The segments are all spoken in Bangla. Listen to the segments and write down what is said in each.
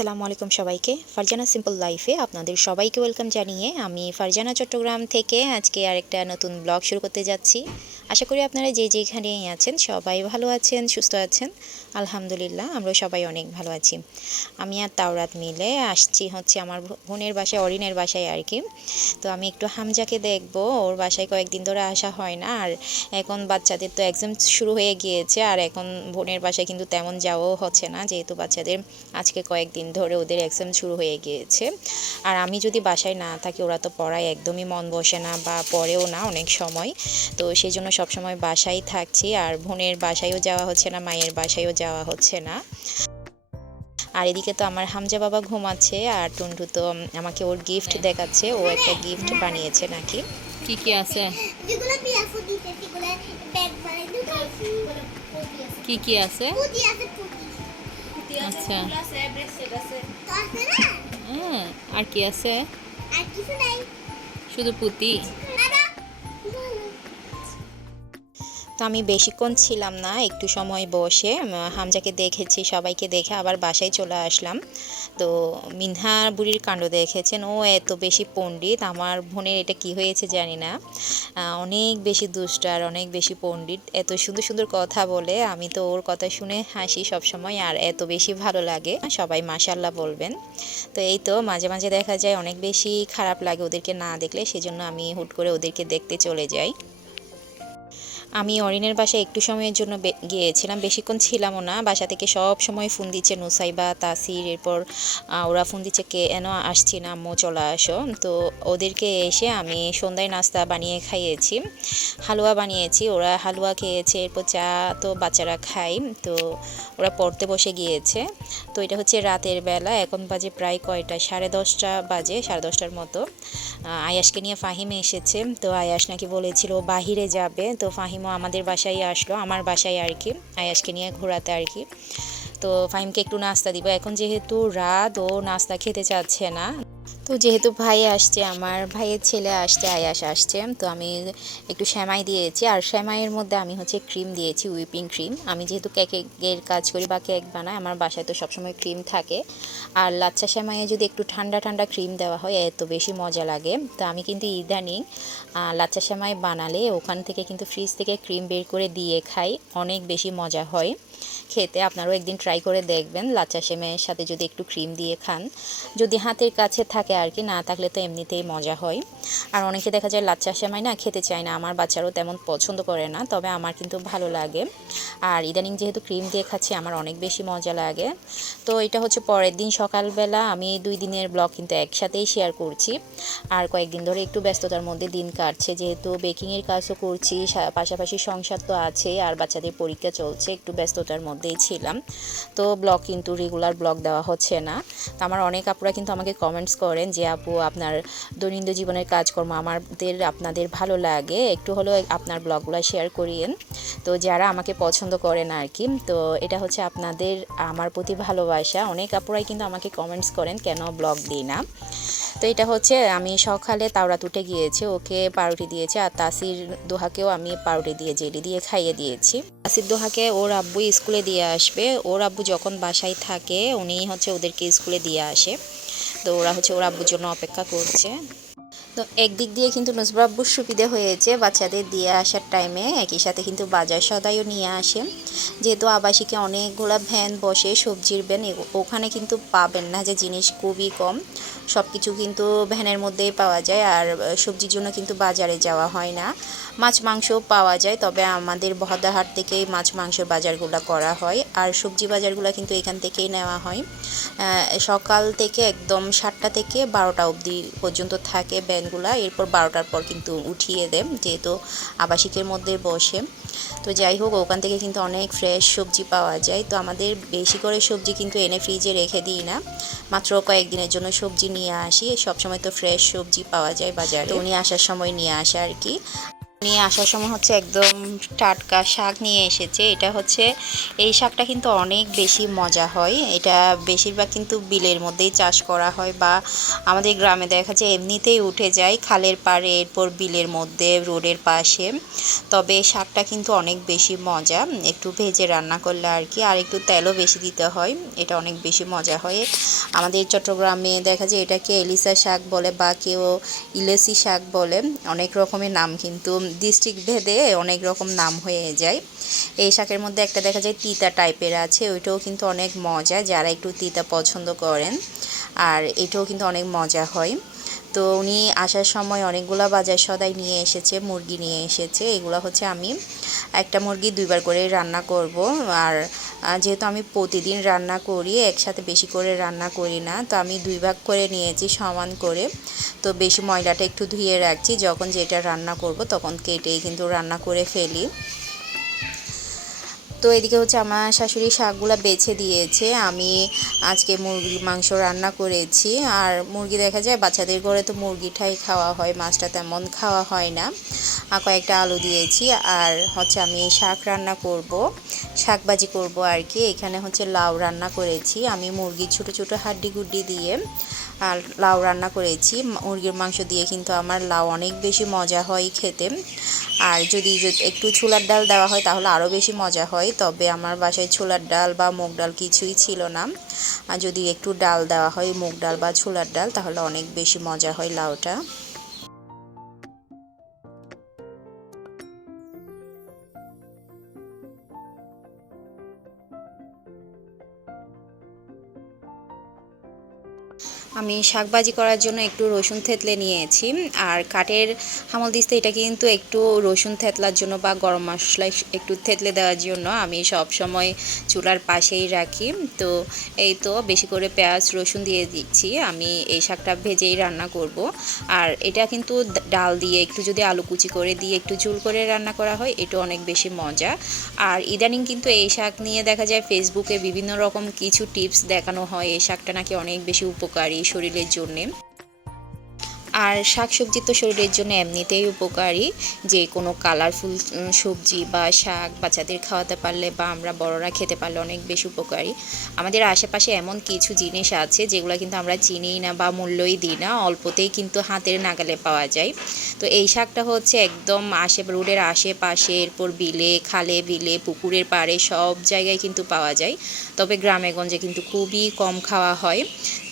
আসসালামু আলাইকুম সবাইকে। ফারজানা সিম্পল লাইফে আপনাদের সবাইকে ওয়েলকাম জানিয়ে আমি ফারজানা চট্টগ্রাম থেকে আজকে আরেকটা নতুন ব্লগ শুরু করতে যাচ্ছি। আশা করি আপনারা যে যেখানে আছেন সবাই ভালো আছেন, সুস্থ আছেন। আলহামদুলিল্লাহ, আমরা সবাই অনেক ভালো আছি। আমি আর তাওরাত মিলে আসছি হচ্ছে আমার বোনের বাসায়, অরিনের বাসায় আর কি। তো আমি একটু হামজাকে দেখব, ওর বাসায় কয়েকদিন ধরে আসা হয় না। আর এখন বাচ্চাদের তো এক্সাম শুরু হয়ে গিয়েছে, আর এখন বোনের বাসায় কিন্তু তেমন যাওয়াও হচ্ছে না, যেহেতু বাচ্চাদের আজকে কয়েকদিন ধরে ওদের এক্সাম শুরু হয়ে গিয়েছে। আর আমি যদি বাসায় না থাকি ওরা তো পড়ায় একদমই মন বসে না বা পড়েও না অনেক সময়। তো সেই জন্য সবসময় বাসায় থাকছি। আর বোনের বাসায়ও যাওয়া হচ্ছে না মায়ের বাসায়ও যাওয়া হচ্ছে না। আর এদিকে তো আমার হামজা বাবা ঘুমাচ্ছে আর টুন্টু তো আমাকে ওর গিফট দেখাচ্ছে। ও একটা গিফট বানিয়েছে নাকি। কি কি আছে? যেগুলো বিয়া ফুটি সেগুলো ব্যাগ বানাই দুটো কি কি আছে আচ্ছা। হ্যাঁ আর কি আছে? শুধু পুঁতি? তো আমি বেশিক্ষণ ছিলাম না, একটু সময় বসে হামজাকে দেখেছি, সবাইকে দেখে আবার বাসায় চলে আসলাম। তো মিনহা বুড়ির কাণ্ড দেখেছেন, ও এত বেশি পণ্ডিত, আমার বোনের এটা কি হয়েছে জানি না। অনেক বেশি দুষ্ট আর অনেক বেশি পণ্ডিত, এত সুন্দর সুন্দর কথা বলে, আমি তো ওর কথা শুনে হাসি সব সময় আর এত বেশি ভালো লাগে, সবাই মাশাল্লাহ বলবেন। তো এই তো মাঝে মাঝে দেখা যায় অনেক বেশি খারাপ লাগে ওদেরকে না দেখলে, সেজন্য আমি হুট করে ওদেরকে দেখতে চলে যাই। আমি অরিনের বাসায় একটু সময়ের জন্য গিয়েছিলাম। বেশিক্ষণ ছিলামও না। বাসা থেকে সব সময় ফোন দিচ্ছে নুসাইবা, তাসির, এরপর ওরা ফোন দিচ্ছে, কে এন? আসছি না, আম্মু, চলে আসো। তো ওদেরকে এসে আমি সন্ধ্যায় নাস্তা বানিয়ে খাইয়েছি, হালুয়া বানিয়েছি। ওরা হালুয়া খেয়েছে, এরপর চা তো বাচ্চারা খায়। তো ওরা পড়তে বসে গিয়েছে। তো এটা হচ্ছে রাতের বেলা। এখন বাজে প্রায় কয়টা? সাড়ে দশটা বাজে, সাড়ে দশটার মতো। আয়াসকে নিয়ে ফাহিম এসেছে। তো আয়াস নাকি বলেছিল, বাহিরে যাবে। তো ফাহিমও আমাদের বাসায় আসলো, আমার বাসায় আর কি আয়াসকে নিয়ে ঘোরাতে আর কি। তো ফাহিমকে একটু নাস্তা দিব। এখন যেহেতু রাত, ও নাস্তা খেতে চাচ্ছে না। তো যেহেতু ভাই আসছে, আমার ভাইয়ের ছেলে আসছে, আয়াস আসছে, তো আমি একটু শ্যামাই দিয়েছি। আর শ্যামাইয়ের মধ্যে আমি হচ্ছে ক্রিম দিয়েছি উইপিং ক্রিম। আমি যেহেতু কেকের কাজ করি বা কেক বানাই, আমার বাসায় তো সবসময় ক্রিম থাকে। আর লাচ্ছা শ্যামাইয়ে যদি একটু ঠান্ডা ঠান্ডা ক্রিম দেওয়া হয় এত বেশি মজা লাগে। তো আমি কিন্তু ইদানিং লাচ্ছা শ্যামাই বানালে ওখান থেকে কিন্তু ফ্রিজ থেকে ক্রিম বের করে দিয়ে খাই, অনেক বেশি মজা হয়। খেতে আপনারাও একদিন ট্রাই করে দেখবেন লাচ্চা সেমাইয়ের সাথে যদি একটু ক্রিম দিয়ে খান। যদি হাতের কাছে থাকে আর কি না থাকলে তো এমনিতেই মজা হয়। আর অনেকে দেখা যায় লাচ্চা সেমাই না খেতে চায় না, আমার বাচ্চারাও তেমন পছন্দ করে না, তবে আমার কিন্তু ভালো লাগে। আর ইদানিং যেহেতু ক্রিম দিয়ে খাচ্ছি, আমার অনেক বেশি মজা লাগে। তো এটা হচ্ছে পরের দিন সকালবেলা, আমি দুই দিনের ব্লগ কিন্তু একসাথেই শেয়ার করছি। আর কয়েকদিন ধরে একটু ব্যস্ততার মধ্যে দিন কাটছে, যেহেতু বেকিংয়ের কাজও করছি পাশাপাশি সংসার তো আছে আর বাচ্চাদের পরীক্ষা চলছে, একটু ব্যস্ততার মধ্যেই ছিলাম। তো ব্লগ কিন্তু রেগুলার ব্লগ দেওয়া হচ্ছে না। তো আমার অনেক আপুরা কিন্তু আমাকে কমেন্টস করেন যে আপু, আপনার দৈনন্দিন জীবনের কাজকর্ম আমাদের, আপনাদের ভালো লাগে, একটু হলেও আপনার ব্লগগুলো শেয়ার করিয়েন। তো যারা আমাকে পছন্দ করেন আর কি, তো এটা হচ্ছে আপনাদের, আমার প্রতি ভালোবাসা। অনেক আপুরাই কিন্তু আমাকে কমেন্টস করেন, কেন ব্লগ দিই না? তো এটা হচ্ছে, আমি সকালে তাওরাত উঠে গিয়েছে, ওকে পাউরুটি দিয়েছে, আর তাসির দোহাকেও আমি পাউরুটি দিয়ে, জেলি দিয়ে খাইয়ে দিয়েছি। তাসির দোহাকে ওর আব্বু স্কুলে দিয়ে আসবে। ওর আব্বু যখন বাসায় থাকে উনি হচ্ছে ওদেরকে স্কুলে দিয়ে আসে। তো ওরা হচ্ছে ওর আব্বুর জন্য অপেক্ষা করছে। তো একদিক দিয়ে কিন্তু নজরাব্বুর সুবিধে হয়েছে বাচ্চাদের দিয়ে আসার টাইমে একই সাথে কিন্তু বাজার সদাইও নিয়ে আসে। যেহেতু আবাসিকে অনেকগুলো ভ্যান বসে, সবজির ভ্যান ওখানে কিন্তু পাবেন না যে জিনিস খুবই কম। সব কিছু কিন্তু ভ্যানের মধ্যেই পাওয়া যায় আর সবজির জন্য কিন্তু বাজারে যাওয়া হয় না। মাছ মাংসও পাওয়া যায়, তবে আমাদের বহদাহাট থেকেই মাছ মাংসের বাজারগুলো করা হয় আর সবজি বাজারগুলো কিন্তু এখান থেকেই নেওয়া হয়। সকাল থেকে একদম সাতটা থেকে বারোটা অবধি পর্যন্ত থাকে ভ্যানগুলা এরপর বারোটার পর কিন্তু উঠিয়ে দেন যেহেতু আবাসিকের মধ্যে বসে। তো যাই হোক, ওখান থেকে কিন্তু অনেক ফ্রেশ সবজি পাওয়া যায়। তো আমাদের বেশি করে সবজি কিন্তু এনে ফ্রিজে রেখে দিই না। মাত্র কয়েকদিনের জন্য সবজি নিয়ে আসি। সবসময় তো ফ্রেশ সবজি পাওয়া যায় বাজারে। উনি আসার সময় নিয়ে আসে আর কি। নিয়ে আসার সময় হচ্ছে একদম টাটকা শাক নিয়ে এসেছে। এটা হচ্ছে, এই শাকটা কিন্তু অনেক বেশি মজা হয়। এটা বেশিরভাগ কিন্তু বিলের মধ্যেই চাষ করা হয় বা আমাদের গ্রামে দেখা যায় এমনিতেই উঠে যায় খালের পাড়ে, এরপর বিলের মধ্যে, রোডের পাশে। তবে শাকটা কিন্তু অনেক বেশি মজা। একটু ভেজে রান্না করলে আর কি, আর একটু তেলও বেশি দিতে হয়। এটা অনেক বেশি মজা হয়। আমাদের চট্টগ্রামে দেখা যায় এটাকে এলিসা শাক বলে বা কেউ ইলেসি শাক বলে। অনেক রকমের নাম কিন্তু ডিস্ট্রিক্ট ভেদে অনেক রকম নাম হয়ে যায়। এই শাকের মধ্যে একটা দেখা যায় তিতা টাইপের আছে, ওইটাও কিন্তু অনেক মজা, যারা একটু তিতা পছন্দ করেন। আর এটাও কিন্তু অনেক মজা হয়। তো উনি আসার সময় অনেকগুলো বাজার সদাই নিয়ে এসেছে, মুরগি নিয়ে এসেছে। এগুলো হচ্ছে আমি একটা মুরগি দুইবার করে রান্না করব। আর যেহেতু আমি প্রতিদিন রান্না করি, একসাথে বেশি করে রান্না করি না, তো আমি দুই ভাগ করে নিয়েছি সমান করে। তো বেশি ময়লাটা একটু ধুয়ে রাখছি, যখন যেটা রান্না করব তখন কেটেই কিন্তু রান্না করে ফেলি। তো এদিকে হচ্ছে আমার শাশুড়ি শাকগুলো বেছে দিয়েছে, আমি আজকে মুরগির মাংস রান্না করেছি, আর মুরগি দেখা যায় বাচ্চাদের ঘরে তো মুরগিটাই খাওয়া হয়, মাছটা তেমন খাওয়া হয় না। কয়েকটা আলু দিয়েছি, আর হচ্ছে আমি শাক রান্না করব। শাক ভাজি করব আর কি। এখানে হচ্ছে লাউ রান্না করেছি। আমি মুরগি ছোট ছোট হাড্ডি গুড্ডি দিয়ে, আর লাউ রান্না করেছি। মুরগির মাংস দিয়ে কিন্তু আমার লাউ অনেক বেশি মজা হয় খেতে। আর যদি একটু ছোলার ডাল দেওয়া হয় তাহলে আরও বেশি মজা হয়। তবে আমার বাসায় ছোলার ডাল বা মুগ ডাল কিছুই ছিল না। আর যদি একটু ডাল দেওয়া হয়, মুগ ডাল বা ছোলার ডাল, তাহলে অনেক বেশি মজা হয় লাউটা। আমি শাকবাজি করার জন্য একটু রসুন থেতলে নিয়েছি। আর কাঠের হামল দিস্তে এটা কিন্তু একটু রসুন থেতলার জন্য বা গরম মশলা একটু থেতলে দেওয়ার জন্য আমি সব সময় চুলার পাশেই রাখি। তো এই তো বেশি করে পেঁয়াজ, রসুন দিয়ে দিচ্ছি। আমি এই শাকটা ভেজেই রান্না করব। আর এটা কিন্তু ডাল দিয়ে একটু যদি আলু কুচি করে দিয়ে একটু ঝুল করে রান্না করা হয়, এটা অনেক বেশি মজা। আর ইদানিং কিন্তু এই শাক নিয়ে দেখা যায়, ফেসবুকে বিভিন্ন রকম কিছু টিপস দেখানো হয়, এই শাকটা নাকি অনেক বেশি উপকারী। শরীরের জন্যে। আর শাকসবজি তো শরীরের জন্য এমনিতেই উপকারী। যে কোনো কালারফুল সবজি বা শাক বাচ্চাদের খাওয়াতে পারলে বা আমরা বড়রা খেতে পারলে অনেক বেশি উপকারী। আমাদের আশেপাশে এমন কিছু জিনিস আছে যেগুলো কিন্তু আমরা চিনিই না বা মূল্যই দিই না, অল্পতেই কিন্তু হাতের নাগালে পাওয়া যায়। তো এই শাকটা হচ্ছে একদম আশে রোডের আশেপাশে, এরপর বিলে, খালে বিলে, পুকুরের পাড়ে সব জায়গায় কিন্তু পাওয়া যায়। তবে গ্রামে গঞ্জে কিন্তু খুবই কম খাওয়া হয়।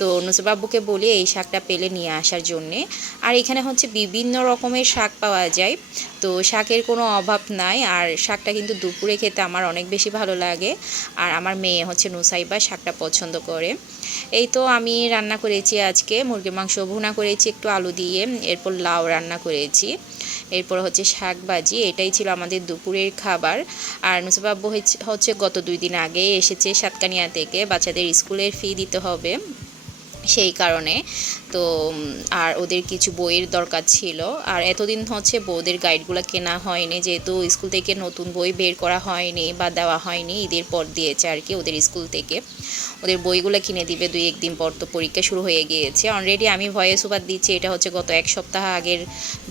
তো নুসবাবুকে বলি এই শাকটা পেলে নিয়ে আসার জন্যে। আর এখানে হচ্ছে বিভিন্ন রকমের শাক পাওয়া যায়। তো শাকের কোনো অভাব নাই, আর শাকটা কিন্তু দুপুরে খেতে আমার অনেক বেশি ভালো লাগে। আর আমার মেয়ে হচ্ছে নুসাইবা শাকটা পছন্দ করে। এই তো আমি রান্না করেছি আজকে, মুরগির মাংস ভুনা করেছি, একটু আলু দিয়ে, এরপর লাউ রান্না করেছি। এরপর হচ্ছে শাক ভাজি, এটাই ছিল আমাদের দুপুরের খাবার। আর নুসবাব্বু হচ্ছে গত দুই দিন আগে এসেছে সাতকানিয়া থেকে, বাচ্চাদের স্কুলের ফি দিতে হবে। সেই কারণে তো আর ওদের কিছু বইয়ের দরকার ছিল। আর এতদিন হচ্ছে বউদের গাইডগুলো কেনা হয়নি, যেহেতু স্কুল থেকে নতুন বই বের করা হয়নি বা দেওয়া হয়নি ঈদের পর দিয়েছে আর কি ওদের স্কুল থেকে। ওদের বইগুলো কিনে দিবে, দুই একদিন পর তো পরীক্ষা শুরু হয়ে গিয়েছে। অলরেডি আমি ভয়েস ওভার দিচ্ছি, এটা হচ্ছে গত এক সপ্তাহ আগের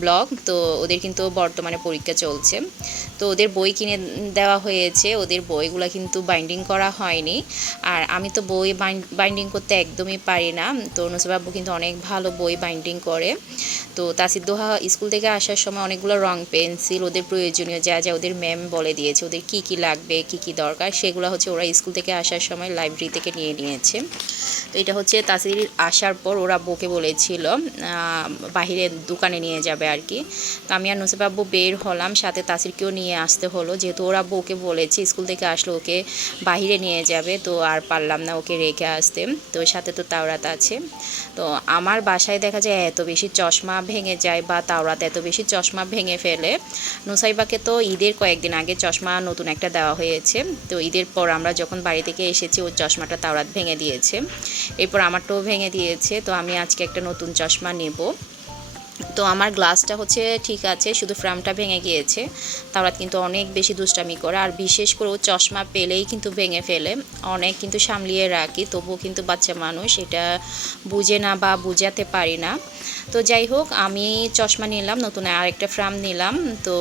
ব্লগ তো ওদের কিন্তু বর্তমানে পরীক্ষা চলছে। তো ওদের বই কিনে দেওয়া হয়েছে, ওদের বইগুলো কিন্তু বাইন্ডিং করা হয়নি। আর আমি তো বই বাইন্ডিং করতে একদমই পারি না, তো নুসবাবু কিন্তু অনেক ভালো বই বাইন্ডিং করে। তো তাসির দোহা স্কুল থেকে আসার সময় অনেকগুলো রং পেন্সিল, ওদের প্রয়োজনীয় যা যা ওদের ম্যাম বলে দিয়েছে, ওদের কি কি লাগবে, কি কি দরকার, সেগুলো হচ্ছে ওরা স্কুল থেকে আসার সময় লাইব্রেরি থেকে নিয়ে নিয়েছে। তো এটা হচ্ছে তাসির আসার পর ওরা বউকে বলেছিল বাহিরে দোকানে নিয়ে যাবে আর কি তো আমি আর নুসিবাবু বের হলাম, সাথে তাসিরকেও নিয়ে আসতে হলো। যেহেতু ওরা বউকে বলেছে স্কুল থেকে আসলে ওকে বাহিরে নিয়ে যাবে, তো আর পারলাম না ওকে রেখে আসতে। তো সাথে তো তাওরাত আছে। তো আমার বাসায় দেখা যায় এত বেশি চশমা ভেঙে যায় বা তাওরাত এত বেশি চশমা ভেঙে ফেলে। নুসাইবাকে তো ঈদের কয়েকদিন আগে চশমা নতুন একটা দেওয়া হয়েছে। তো ঈদের পর আমরা যখন বাড়ি থেকে এসেছি ওর চশমাটা তাওরাত ভেঙে দিয়েছে। এরপর আমারটাও ভেঙে দিয়েছে। তো আমি আজকে একটা নতুন চশমা নেব। তো আমার গ্লাসটা হচ্ছে ঠিক আছে, শুধু ফ্রেমটা ভেঙে গিয়েছে। তাওরাত কিন্তু অনেক বেশি দুষ্টামি করে, আর বিশেষ করে ও চশমা পেলেই কিন্তু ভেঙে ফেলে। অনেক কিন্তু সামলিয়ে রাখি, তবুও কিন্তু বাচ্চা মানুষ, এটা বুঝে না বা বুঝাতে পারি না। তো যাই হোক, আমি চশমা নিলাম, নতুন আরেকটা ফ্রাম নিলাম। তো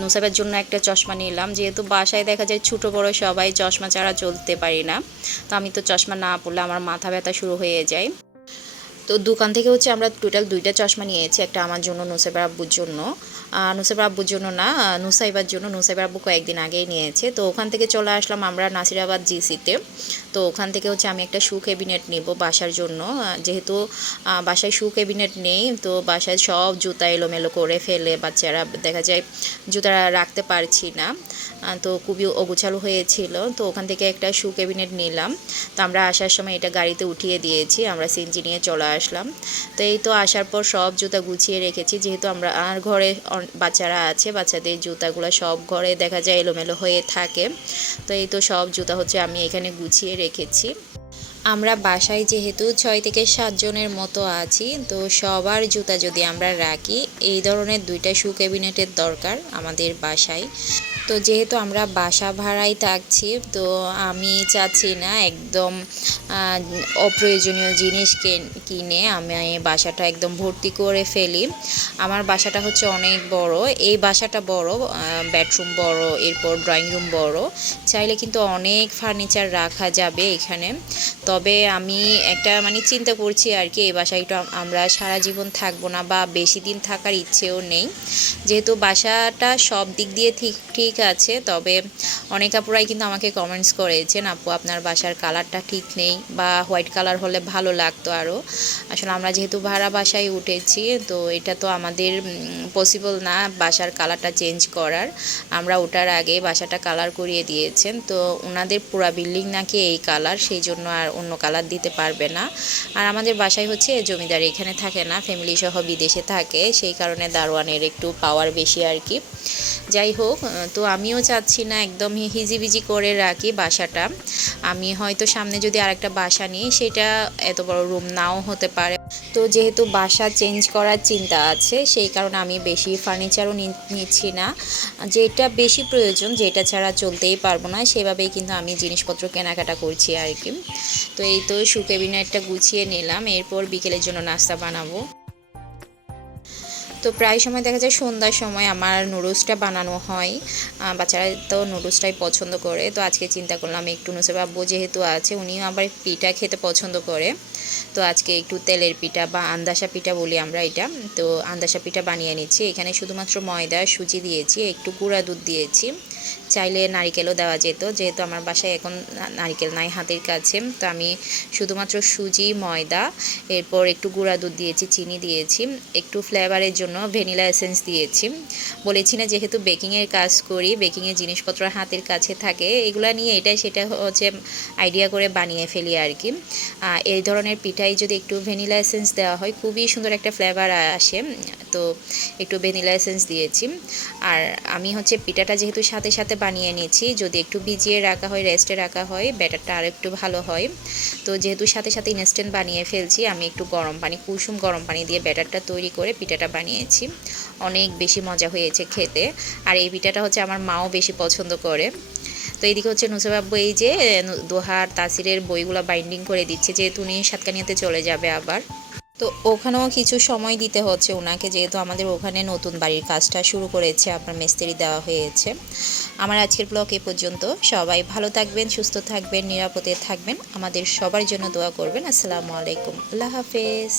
নুসাবের জন্য একটা চশমা নিলাম, যেহেতু বাসায় দেখা যায় ছোটো বড় সবাই চশমা ছাড়া চলতে পারি না। তো আমি তো চশমা না পড়লে আমার মাথা ব্যথা শুরু হয়ে যায়। তো দোকান থেকে হচ্ছে আমরা টোটাল দুইটা চশমা নিয়েছি, একটা আমার জন্য নোসেবার আব্বুর জন্য। নুসাইবার আব্বুর জন্য না নুসাইবার জন্য নুসাইবার আব্বু কয়েকদিন আগেই নিয়েছে। তো ওখান থেকে চলে আসলাম আমরা নাসিরাবাদ জিসিতে। তো ওখান থেকে হচ্ছে আমি একটা শু ক্যাবিনেট নিব বাসার জন্য। যেহেতু বাসায় শু ক্যাবিনেট নেই, তো বাসায় সব জুতা এলোমেলো করে ফেলে বাচ্চারা, দেখা যায় জুতা রাখতে পারছি না। তো খুবই অগুছালো হয়েছিল। তো ওখান থেকে একটা শু ক্যাবিনেট নিলাম। তো আমরা আসার সময় এটা গাড়িতে উঠিয়ে দিয়েছি, আমরা সিনজি নিয়ে চলে আসলাম। তো এই তো আসার পর সব জুতা গুছিয়ে রেখেছি, যেহেতু আমরা আর ঘরে বাচ্চারা আছে, বাচ্চাদের জুতাগুলো সব ঘরে দেখা যায় এলোমেলো হয়ে থাকে। তো এই তো সব জুতা হচ্ছে আমি এখানে গুছিয়ে রেখেছি। আমরা বাসায় যেহেতু ছয় থেকে সাতজনের মতো আছি, তো সবার জুতা যদি আমরা রাখি, এই ধরনের দুইটা শু ক্যাবিনেটের দরকার আমাদের বাসায়। তো যেহেতু আমরা বাসা ভাড়ায় থাকছি, তো আমি চাচ্ছি না একদম অপ্রয়োজনীয় জিনিস কেন- কিনে আমি বাসাটা একদম ভর্তি করে ফেলি। আমার বাসাটা হচ্ছে অনেক বড়, এই বাসাটা বড় বেডরুম বড়, এরপর ড্রয়িং রুম বড়। চাইলে কিন্তু অনেক ফার্নিচার রাখা যাবে এখানে। তবে আমি একটা মানে চিন্তা করছি আর কি, এই বাসায় একটু আমরা সারা জীবন থাকব না বা বেশি দিন থাকার ইচ্ছেও নেই। যেহেতু বাসাটা সব দিক দিয়ে ঠিক ঠিক আছে, তবে অনেক আপুরাই কিন্তু আমাকে কমেন্টস করেছেন, আপু, আপনার বাসার কালারটা ঠিক নেই বা হোয়াইট কালার হলে ভালো লাগতো আরও আসলে আমরা যেহেতু ভাড়া বাসায় উঠেছি, তো এটা তো আমাদের পসিবল না বাসার কালারটা চেঞ্জ করার। আমরা ওটার আগে বাসাটা কালার করিয়ে দিয়েছেন, তো ওনাদের পুরা বিল্ডিং নাকি এই কালার সেই জন্য আর অন্য কালার দিতে পারবে না। আর আমাদের বাসায় হচ্ছে জমিদার এখানে থাকে না ফ্যামিলি সহ বিদেশে থাকে, সেই কারণে দারোয়ানের একটু পাওয়ার বেশি আর কি। যাই হোক তো আমিও চাচ্ছি না একদম হিজিবিজি করে রাখি বাসাটা। আমি হয়তো সামনে যদি আরেকটা বাসা নিই, সেটা এত বড় রুম নাও হতে পারে। তো যেহেতু বাসা চেঞ্জ করার চিন্তা আছে, সেই কারণে আমি বেশি ফার্নিচারও নিচ্ছি না। যেটা বেশি প্রয়োজন, যেটা ছাড়া চলতেই পারব না, সেভাবেই কিন্তু আমি জিনিসপত্র কেনাকাটা করছি আর কি। তো এই তো শু ক্যাবিনেটটা গুছিয়ে নিলাম, এরপর বিকেলের জন্য নাস্তা বানাবো। তো প্রায় সময় দেখা যায় সন্ধ্যার সময় আমার নুডলসটা বানানো হয়। বাচ্চারা তো নুডলসটাই পছন্দ করে, তো আজকে চিন্তা করলাম একটু নুসে বাব্বু যেহেতু আছে, উনিও আবার পিঠা খেতে পছন্দ করে। তো আজকে একটু তেলের পিঠা বা আন্দাসা পিঠা বলি আমরা এটা। তো আন্দাসা পিঠা বানিয়ে নিচ্ছি। এখানে শুধুমাত্র ময়দা, সুজি দিয়েছি, একটু গুঁড়া দুধ দিয়েছি। চাইলে নারিকেলও দেওয়া যেত, যেহেতু আমার বাসায় এখন নারিকেল নাই হাতের কাছে। তো আমি শুধুমাত্র সুজি, ময়দা, এরপর একটু গুঁড়া দুধ দিয়েছি, চিনি দিয়েছি। একটু ফ্লেভারের জন্য ভ্যানিলা এসেন্স দিয়েছি। বলেছি না যেহেতু বেকিংয়ের কাজ করি, বেকিংয়ের জিনিসপত্র হাতের কাছে থাকে, এগুলো নিয়ে এটা সেটা হচ্ছে আইডিয়া করে বানিয়ে ফেলি আর কি। এই ধরনের পিঠাই যদি একটু ভ্যানিলা এসেন্স দেওয়া হয়, খুবই সুন্দর একটা ফ্লেভার আসে। তো একটু ভ্যানিলা এসেন্স দিয়েছি। আর আমি হচ্ছে পিঠাটা যেহেতু সাথে সাথে বানিয়ে নিয়েছি, যদি একটু ভিজিয়ে রাখা হয় রেস্টে রাখা হয়, ব্যাটারটা আর একটু ভালো হয়। তো যেহেতু সাথে সাথে ইনস্ট্যান্ট বানিয়ে ফেলছি, আমি একটু গরম পানি, কুসুম গরম পানি দিয়ে ব্যাটারটা তৈরি করে পিঠাটা বানিয়েছি। অনেক বেশি মজা হয়েছে খেতে। আর এই পিঠাটা হচ্ছে আমার মাও বেশি পছন্দ করে। তো এইদিকে হচ্ছে নুসেবাব্বু এই যে দোহার, তাসিরের বইগুলো বাইন্ডিং করে দিচ্ছে, যেহেতু উনি সাতকানিয়াতে চলে যাবে আবার। তো ওখানেও কিছু সময় দিতে হচ্ছে ওনাকে যেহেতু আমাদের ওখানে নতুন বাড়ির কাজটা শুরু করেছে, আপনার মিস্ত্রি দেওয়া হয়েছে। আমার আজকের ব্লগ এ পর্যন্ত। সবাই ভালো থাকবেন, সুস্থ থাকবেন, নিরাপদে থাকবেন। আমাদের সবার জন্য দোয়া করবেন। আসসালামু আলাইকুম। আল্লাহ হাফেজ।